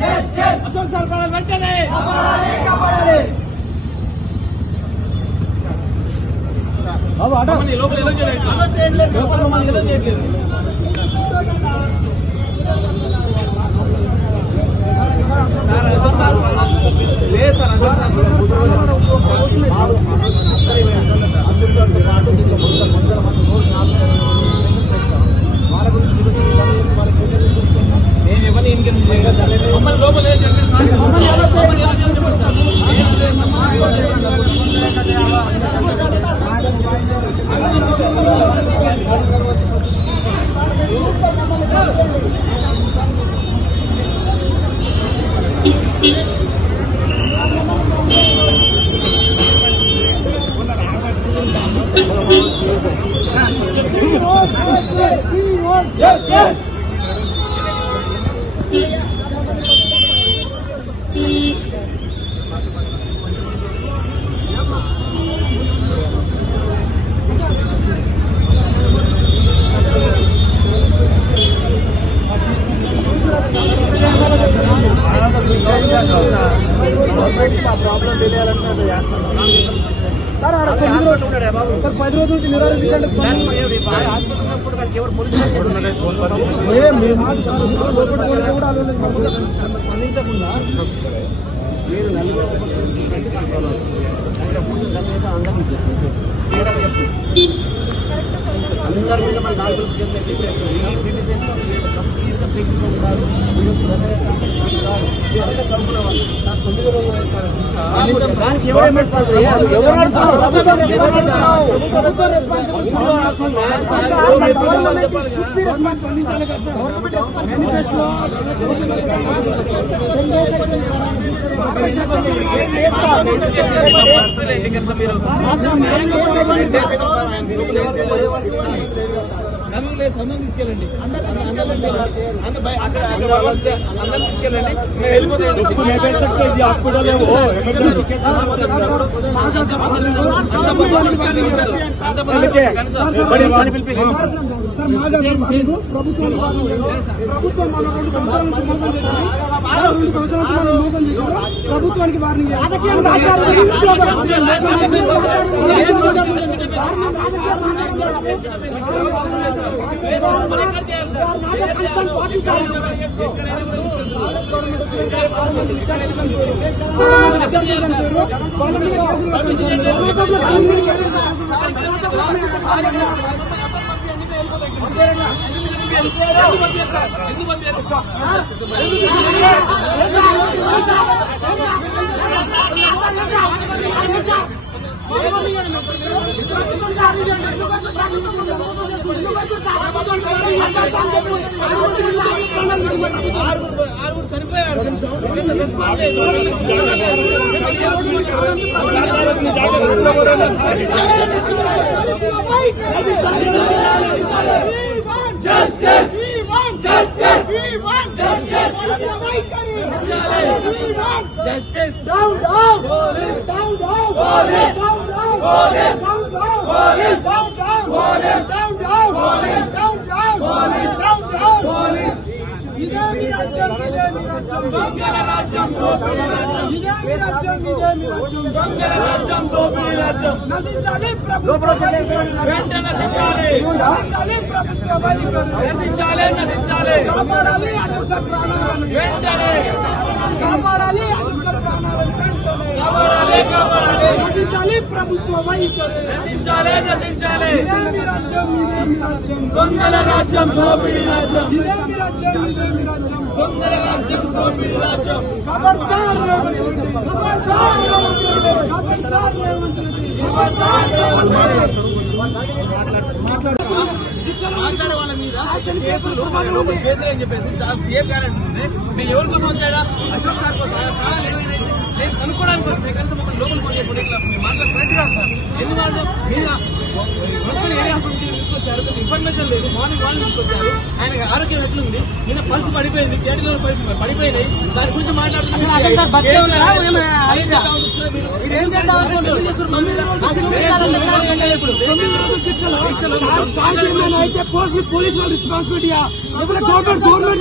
అసలు సరఫరా వెంటనే లోపల ఎలా చేయలేదు లేదు నేను ఎవరిని మమ్మల్ని లోపల ప్రాబ్లం తెలియాలంటే సార్ ఆడ 10 రోజుల నుంచి నిరారించినప్పుడు స్పందించకుండా మీరు అందరి మీద మన నాలుగు అందరం తీసుకెళ్ళండి అందరం తీసుకెళ్ళండి హాస్పిటల్ ప్రభుత్వం 2 సంవత్సరాల నుంచి మోసం చేశారు. 2 సంవత్సరాల నుంచి మోసం చేశారు. ప్రభుత్వానికి warning Justice! We want justice! We want justice! Justice! Down, down! Police! Down, down! Police! Down, down! Police! Down, down! Police! Down, down! Police! Down, down! Police! Down, down! Police! Down, down! Police! ఇదే మీ రాజ్యం ఇదే మీ రాజ్యం దొంగల రాజ్యం దోపిడీ రాజ్యం ఇదే మీ రాజ్యం ఇదే మీ రాజ్యం దొంగల రాజ్యం దోపిడీ రాజ్యం నశించాలి ప్రభుత్వం వెంటనే నశించాలి నశించాలి ప్రభుత్వ వైఖరి నశించాలి నశించాలి కాపాడాలి అశోక్ ప్రాణాలను వెంటనే కాపాడాలి అశోక్ ప్రాణాలను వెంటనే కాపాడాలి కాపాడాలి నశించాలి ప్రభుత్వ వైఖరి నశించాలి నశించాలి ఇదే మీ రాజ్యం ఇదే మీ రాజ్యం దొంగల రాజ్యం దోపిడీ రాజ్యం ఇదే మీ రాజ్యం ఇదే మీ రాజ్యం దొంగల రాజ్యం దోపిడీ రాజ్యం ఖబర్దార్ రేవంత్ రెడ్డి ఖబర్దార్ రేవంత్ రెడ్డి ఖబర్దార్ రేవంత్ రెడ్డి ఖబర్దార్ రేవంత్ రెడ్డి మాట్లాడే వాళ్ళ మీద కేసులు కేసులు అని చెప్పేసి సీఎం గారు అంటుంటే మీరు ఎవరి కోసం వచ్చాడా అశోక్ సార్ కోసం చాలా లేవైనాయి నేను కనుక్కోవడానికి వస్తే కనుక మమ్మల్ని లోపలికి పోయే మీరు మాట్లాడే ప్రయత్నం చేస్తారు ఎందుకంటే మీరు తీసుకొచ్చారు ఇన్ఫర్మేషన్ లేదు మార్నింగ్ వాళ్ళు తీసుకొచ్చారు ఆయన ఆరోగ్యం ఎట్లుంది నిన్న పల్స్ పడిపోయింది కేటీలో పడిపోయినాయి దాని గురించి మాట్లాడుతున్నారు అయితే పోలీసు రెస్పాన్సిబిలిటీయా లేకపోతే గవర్నమెంట్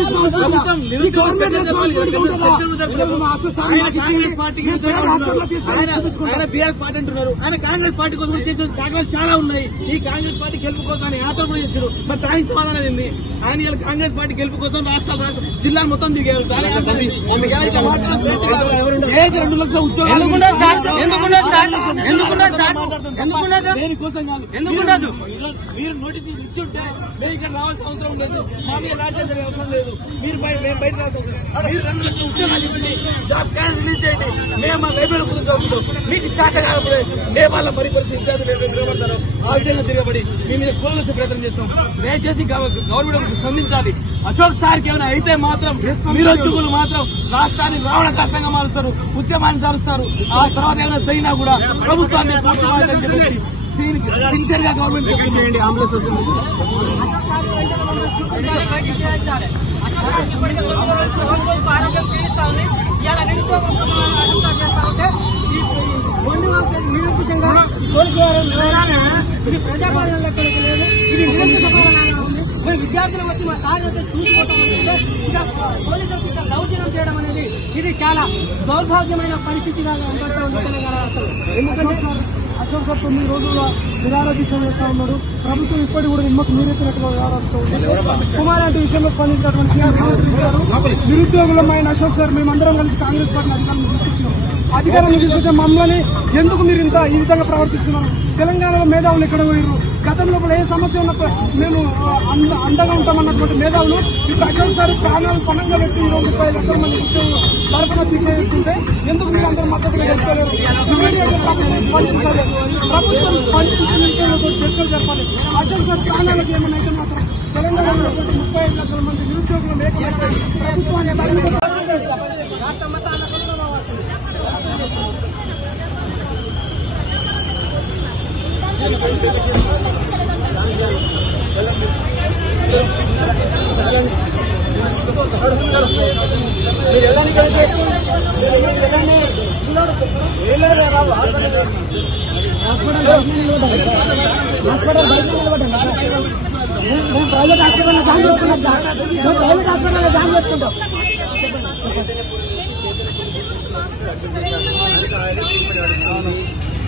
ఆయన బీఆర్ఎస్ పార్టీ అంటున్నారు. ఆయన కాంగ్రెస్ పార్టీ కోసం చేసిన త్యాగాలు చాలా ఉన్నాయి. ఈ కాంగ్రెస్ పార్టీ గెలుపు కోసం ఆయన యాత్ర కూడా చేశాడు. మరి దానికి సమాధానం ఏంది? ఆయన కాంగ్రెస్ పార్టీ గెలుపు కోసం రాష్ట్రాలు జిల్లాను మొత్తం దిగారు. 2 లక్షల ఉద్యోగాలు ఎందుకుండదు? మీరు నోటీస్ ఇచ్చి ఉంటే మేము ఇక్కడ రావాల్సిన అవసరం లేదు. మా మీద రాజ్యం జరిగే అవసరం లేదు. మీరు బయట రావాల్సిన అవసరం. మీరు 2 లక్షల ఉద్యోగాలు ఇవ్వండి, జాబ్ కార్డు రిలీజ్ చేయండి. మేము మా లైబ్రరీ గురించి చదువుకుంటాం. మీకు చేత కాకపోతే మేము వాళ్ళ పరిస్థితి విద్యార్థులు తిరగబడతారు. ఆ విధంగా తిరగబడి మీ మీద కూలసి ప్రయత్నం చేస్తాం. దయచేసి గవర్నమెంట్ స్పందించాలి. అశోక్ సార్కి ఏమైనా అయితే మాత్రం మీరొచ్చుకులు మాత్రం రాష్ట్రాన్ని రావణ కష్టంగా మారుస్తారు, ఉద్యమాన్ని తరుస్తారు. ఆ తర్వాత ఏమైనా జరిగినా కూడా ప్రభుత్వాన్ని చెప్పేసి సిన్సియర్ గా గవర్నమెంట్ చేయండి. అంబులెన్స్ ఇది ప్రజాపాలన లెక్కలకు లేదు. ఇది నిరంకుశ పాలన ఉంది. మేము విద్యార్థులు వచ్చి మా సార్ వచ్చి చూసిపోతామంటే ఇక పోలీసులకు ఇక్కడ దౌర్జన్యం చేయడం అనేది ఇది చాలా దౌర్భాగ్యమైన పరిస్థితిగా ఉండటం ఉంది తెలంగాణ రాష్ట్రంలో. ఎందుకంటే అశోక్ సార్ 9 రోజుల్లో నిరాహార దీక్ష చేస్తా ఉన్నాడు. ప్రభుత్వం ఇప్పటికి కూడా నిమ్మకు నీరెత్తినట్టుగా వ్యవహరిస్తూ ఉంది. కుమార్ లాంటి విషయంలో స్పందించినటువంటి నిరుద్యోగులమైన అశోక్ సార్ మేమందరం కలిసి కాంగ్రెస్ పార్టీ అధికారాన్ని తీసుకొచ్చే మమ్మల్ని ఎందుకు మీరు ఈ విధంగా ప్రవర్తిస్తున్నారు? తెలంగాణలో మేధావులు ఎక్కడ పోయారు? గతంలో ఏ సమస్య ఉన్నప్పుడు మేము అండగా ఉంటామన్నటువంటి మేధావులు ఇప్పుడు అశోక్ సార్ ప్రాణాలు పణంగా పెట్టి 25 లక్షల మంది ఉద్యోగులు తరఫున తీసుకుంటే ఎందుకు మీరు అందరూ మద్దతుగా చెప్తలేరు? స్పందించాలి. ప్రభుత్వం స్పందించి చర్చలు జరపాలి. అశోక్ సార్ ప్రాణాలకు ఏమన్నా అయితే మాత్రం తెలంగాణలో 35 లక్షల మంది నిరుద్యోగులు లేకపోతే ప్రభుత్వాన్ని ప్రైవేట్ హాస్పిటల్లో జాయిన్ చేసుకుంటాం.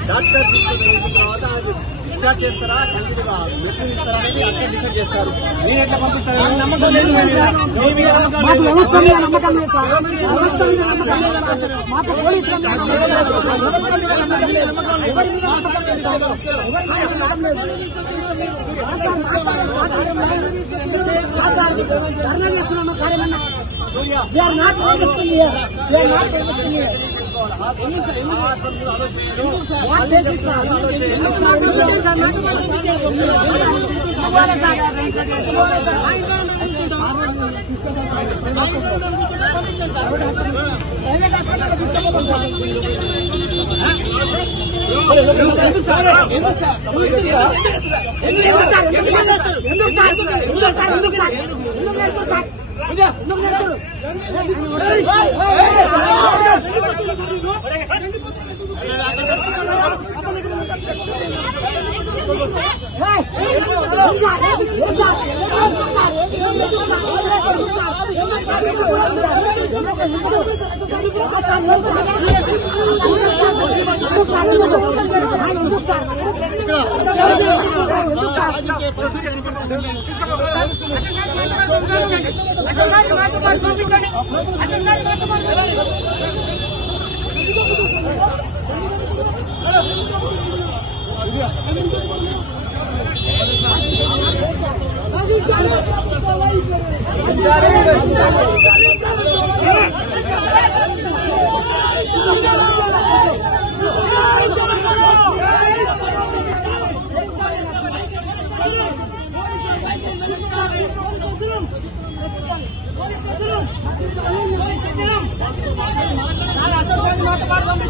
డాక్టర్ తర్వాత డిశ్చార్జ్ చేస్తారా మెడిసిన్ ఇస్తారా అనేది అక్కడ డిసైడ్ చేస్తారు. నేను ఎట్లా పంపిస్తాను? నమ్మకం లేదు. మాకు పోలీసులు